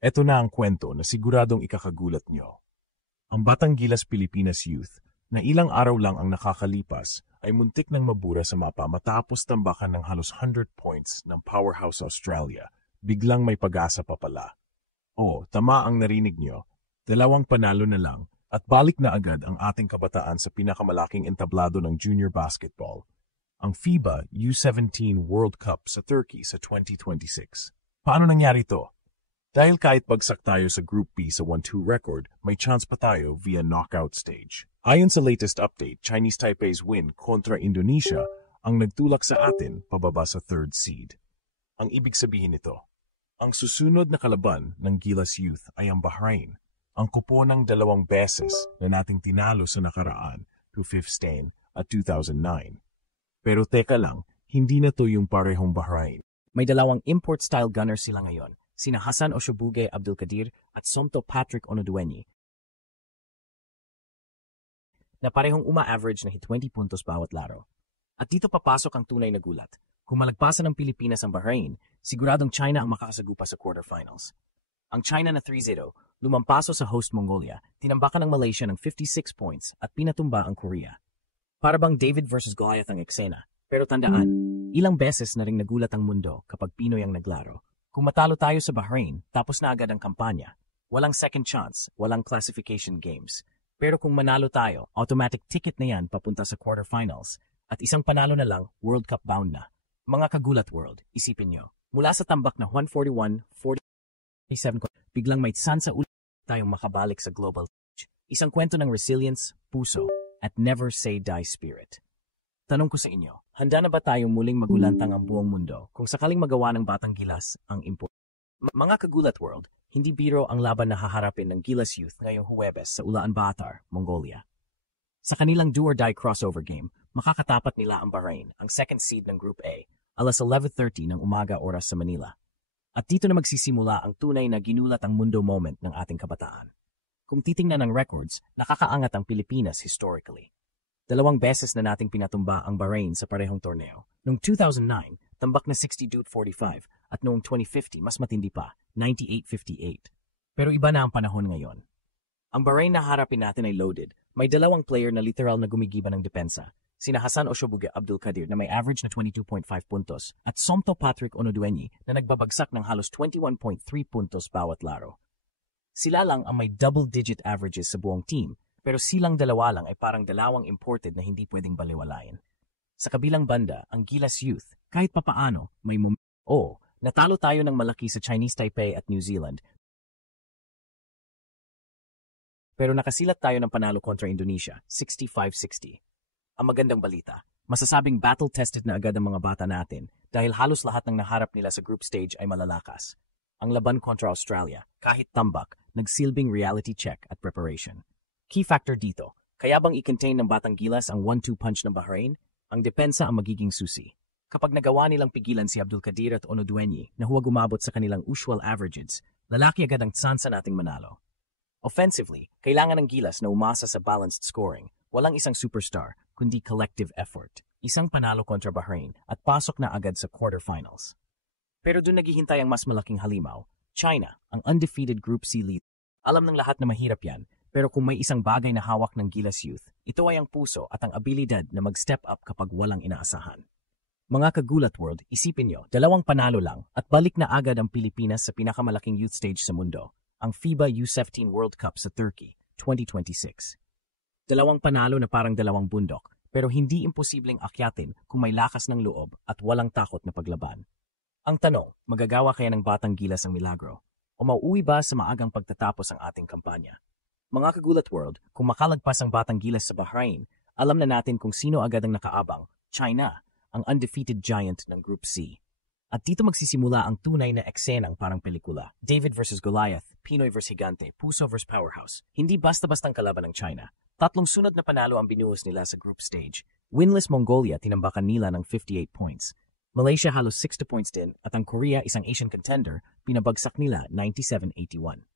Eto na ang kwento na siguradong ikakagulat nyo. Ang Batang Gilas Pilipinas Youth na ilang araw lang ang nakakalipas ay muntik ng mabura sa mapa matapos tambakan ng halos 100 points ng Powerhouse Australia. Biglang may pag-asa pa pala. Oo, tama ang narinig nyo. 2 panalo na lang at balik na agad ang ating kabataan sa pinakamalaking entablado ng junior basketball, ang FIBA U17 World Cup sa Turkey sa 2026. Paano nangyari to? Dahil kahit bagsak tayo sa Group B sa 1-2 record, may chance pa tayo via knockout stage. Ayon sa latest update, Chinese Taipei's win kontra Indonesia ang nagtulak sa atin pababa sa 3rd seed. Ang ibig sabihin nito, ang susunod na kalaban ng Gilas Youth ay ang Bahrain, ang kupo ng 2 beses na nating tinalo sa nakaraan, 2015 at 2009. Pero teka lang, hindi na to yung parehong Bahrain. May 2 import-style gunners sila ngayon, sina Hassan Oshobuge Abdulkadir at Somto Patrick Onoduenyi, na parehong uma-average na hit 20 puntos bawat laro. At dito papasok ang tunay na gulat. Kung malagpasan ng Pilipinas ang Bahrain, siguradong China ang makakasagupa sa quarterfinals. Ang China na 3-0, lumampaso sa host Mongolia, tinambakan ng Malaysia ng 56 points at pinatumba ang Korea. Para bang David versus Goliath ang eksena. Pero tandaan, ilang beses na ring nagulat ang mundo kapag Pinoy ang naglaro. Kung matalo tayo sa Bahrain, tapos na agad ang kampanya. Walang second chance, walang classification games. Pero kung manalo tayo, automatic ticket na yan papunta sa quarterfinals. At isang panalo na lang, World Cup bound na. Mga kagulat world, isipin nyo. Mula sa tambak na 141-47, biglang may tsansa ulit tayong makabalik sa global stage. Isang kwento ng resilience, puso, at never say die spirit. Tanong ko sa inyo, handa na ba tayong muling magulantang ang buong mundo kung sakaling magawa ng Batang Gilas ang import? Mga kagulat world, hindi biro ang laban na haharapin ng Gilas Youth ngayong Huwebes sa Ulaanbaatar, Mongolia. Sa kanilang do-or-die crossover game, makakatapat nila ang Bahrain, ang 2nd seed ng Group A, alas 11:30 ng umaga oras sa Manila. At dito na magsisimula ang tunay na ginulat ang mundo moment ng ating kabataan. Kung titingnan ng records, nakakaangat ang Pilipinas historically. 2 beses na nating pinatumba ang Bahrain sa parehong torneo. Noong 2009, tambak na 62-45 at noong 2050 mas matindi pa, 98-58. Pero iba na ang panahon ngayon. Ang Bahrain na harapin natin ay loaded. May 2 player na literal na gumigiba ng depensa. Sina Hassan Oshobuge Abdulkadir na may average na 22.5 puntos at Somto Patrick Onoduenyi na nagbabagsak ng halos 21.3 puntos bawat laro. Sila lang ang may double-digit averages sa buong team. Pero silang 2 lang ay parang 2 imported na hindi pwedeng baliwalain. Sa kabilang banda, ang Gilas Youth, kahit papaano, may natalo tayo ng malaki sa Chinese Taipei at New Zealand. Pero nakasilat tayo ng panalo kontra Indonesia, 65-60. Ang magandang balita, masasabing battle-tested na agad ang mga bata natin dahil halos lahat ng naharap nila sa group stage ay malalakas. Ang laban kontra Australia, kahit tambak, nagsilbing reality check at preparation. Key factor dito, kaya bang i-contain ng Batang Gilas ang 1-2 punch ng Bahrain? Ang depensa ang magiging susi. Kapag nagawa nilang pigilan si Abdulkadir at Onoduenyi na huwag umabot sa kanilang usual averages, lalaki agad ang tsansa nating manalo. Offensively, kailangan ng Gilas na umasa sa balanced scoring. Walang isang superstar, kundi collective effort. Isang panalo kontra Bahrain at pasok na agad sa quarterfinals. Pero doon naghihintay ang mas malaking halimaw, China, ang undefeated Group C lead. Alam ng lahat na mahirap yan. Pero kung may isang bagay na hawak ng Gilas Youth, ito ay ang puso at ang abilidad na mag-step up kapag walang inaasahan. Mga kagulat world, isipin nyo, 2 panalo lang at balik na agad ang Pilipinas sa pinakamalaking youth stage sa mundo, ang FIBA U17 World Cup sa Turkey, 2026. 2 panalo na parang 2 bundok, pero hindi imposibleng akyatin kung may lakas ng loob at walang takot na paglaban. Ang tanong, magagawa kaya ng Batang Gilas ang milagro? O mauuwi ba sa maagang pagtatapos ang ating kampanya? Mga kagulat world, kung makalagpas ang Batang Gilas sa Bahrain, alam na natin kung sino agad ang nakaabang, China, ang undefeated giant ng Group C. At dito magsisimula ang tunay na eksenang parang pelikula. David versus Goliath, Pinoy versus Gigante, Puso versus Powerhouse. Hindi basta-bastang kalaban ng China. 3 sunod na panalo ang binuhos nila sa group stage. Winless Mongolia tinambakan nila ng 58 points. Malaysia halos 60 points din at ang Korea, isang Asian contender, pinabagsak nila 97-81.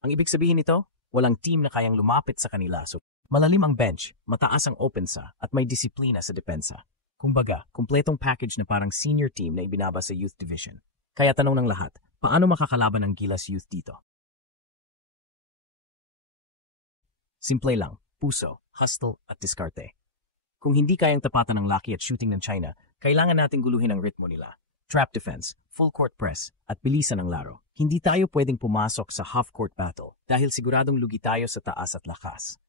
Ang ibig sabihin nito, walang team na kayang lumapit sa kanila so malalim ang bench, mataas ang opensa at may disiplina sa depensa. Kumbaga, kumpletong package na parang senior team na ibinaba sa youth division. Kaya tanong ng lahat, Paano makakalaban ng Gilas Youth dito? Simple lang, puso, hustle at diskarte. Kung hindi kayang tapatan ng laki at shooting ng China, kailangan nating guluhin ang ritmo nila. Trap defense, full court press, at bilisan ng laro. Hindi tayo pwedeng pumasok sa half-court battle dahil siguradong lugi tayo sa taas at lakas.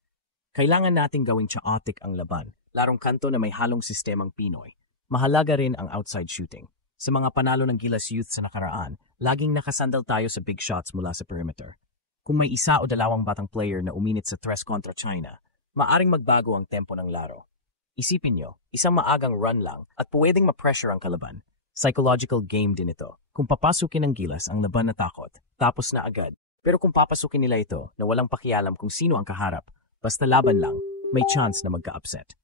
Kailangan nating gawing chaotic ang laban, larong kanto na may halong sistemang Pinoy. Mahalaga rin ang outside shooting. Sa mga panalo ng Gilas Youth sa nakaraan, laging nakasandal tayo sa big shots mula sa perimeter. Kung may isa o dalawang batang player na uminit sa tres kontra China, maaring magbago ang tempo ng laro. Isipin nyo, isang maagang run lang at pwedeng ma-pressure ang kalaban. Psychological game din ito. Kung papasukin ng Gilas ang laban na takot, tapos na agad. Pero kung papasukin nila ito na walang pakialam kung sino ang kaharap, basta laban lang, may chance na magka-upset.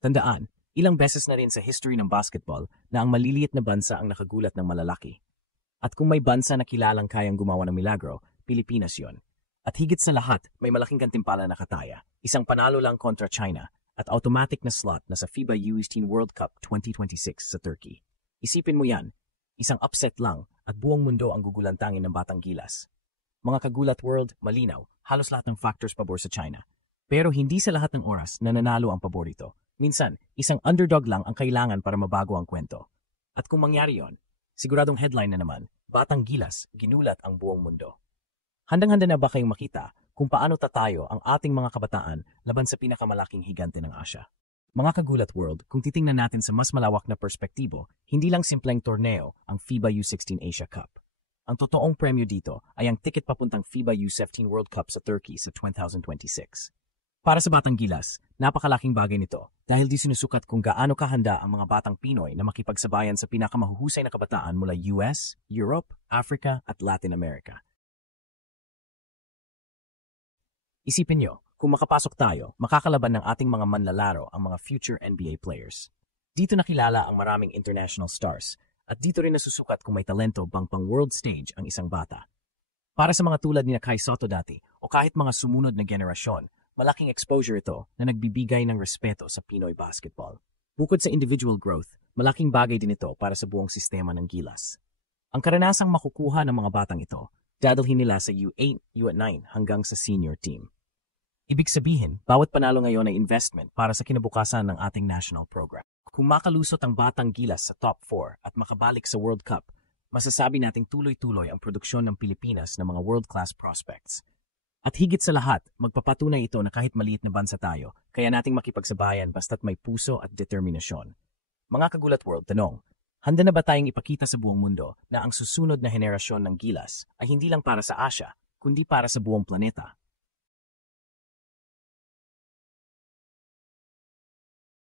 Tandaan, ilang beses na rin sa history ng basketball na ang maliliit na bansa ang nakagulat ng malalaki. At kung may bansa na kilalang kayang gumawa ng milagro, Pilipinas yon. At higit sa lahat, may malaking gantimpala na kataya. Isang panalo lang kontra China at automatic na slot na sa FIBA U18 World Cup 2026 sa Turkey. Isipin mo yan, isang upset lang at buong mundo ang gugulantangin ng Batang Gilas. Mga kagulat world, malinaw, halos lahat ng factors pabor sa China. Pero hindi sa lahat ng oras na nanalo ang paborito. Minsan, isang underdog lang ang kailangan para mabago ang kwento. At kung mangyari yon, siguradong headline na naman, Batang Gilas, ginulat ang buong mundo. Handang-handa na ba kayong makita kung paano tatayo ang ating mga kabataan laban sa pinakamalaking higante ng Asya? Mga kagulat world, kung titingnan natin sa mas malawak na perspektibo, hindi lang simpleng torneo ang FIBA U16 Asia Cup. Ang totoong premyo dito ay ang ticket papuntang FIBA U17 World Cup sa Turkey sa 2026. Para sa Batang Gilas, napakalaking bagay nito dahil di sinusukat kung gaano kahanda ang mga batang Pinoy na makipagsabayan sa pinakamahuhusay na kabataan mula US, Europe, Africa at Latin America. Isipin nyo, kung makapasok tayo, makakalaban ng ating mga manlalaro ang mga future NBA players. Dito nakilala ang maraming international stars at dito rin nasusukat kung may talento bang pang world stage ang isang bata. Para sa mga tulad ni Kai Sotto dati o kahit mga sumunod na generasyon, malaking exposure ito na nagbibigay ng respeto sa Pinoy basketball. Bukod sa individual growth, malaking bagay din ito para sa buong sistema ng Gilas. Ang karanasang makukuha ng mga batang ito, dadalhin nila sa U8, U9 hanggang sa senior team. Ibig sabihin, bawat panalo ngayon ay investment para sa kinabukasan ng ating national program. Kung makalusot ang Batang Gilas sa top 4 at makabalik sa World Cup, masasabi nating tuloy-tuloy ang produksyon ng Pilipinas ng mga world-class prospects. At higit sa lahat, magpapatunay ito na kahit maliit na bansa tayo, kaya nating makipagsabayan basta't may puso at determinasyon. Mga kagulat world, tanong, handa na ba tayong ipakita sa buong mundo na ang susunod na henerasyon ng Gilas ay hindi lang para sa Asya, kundi para sa buong planeta?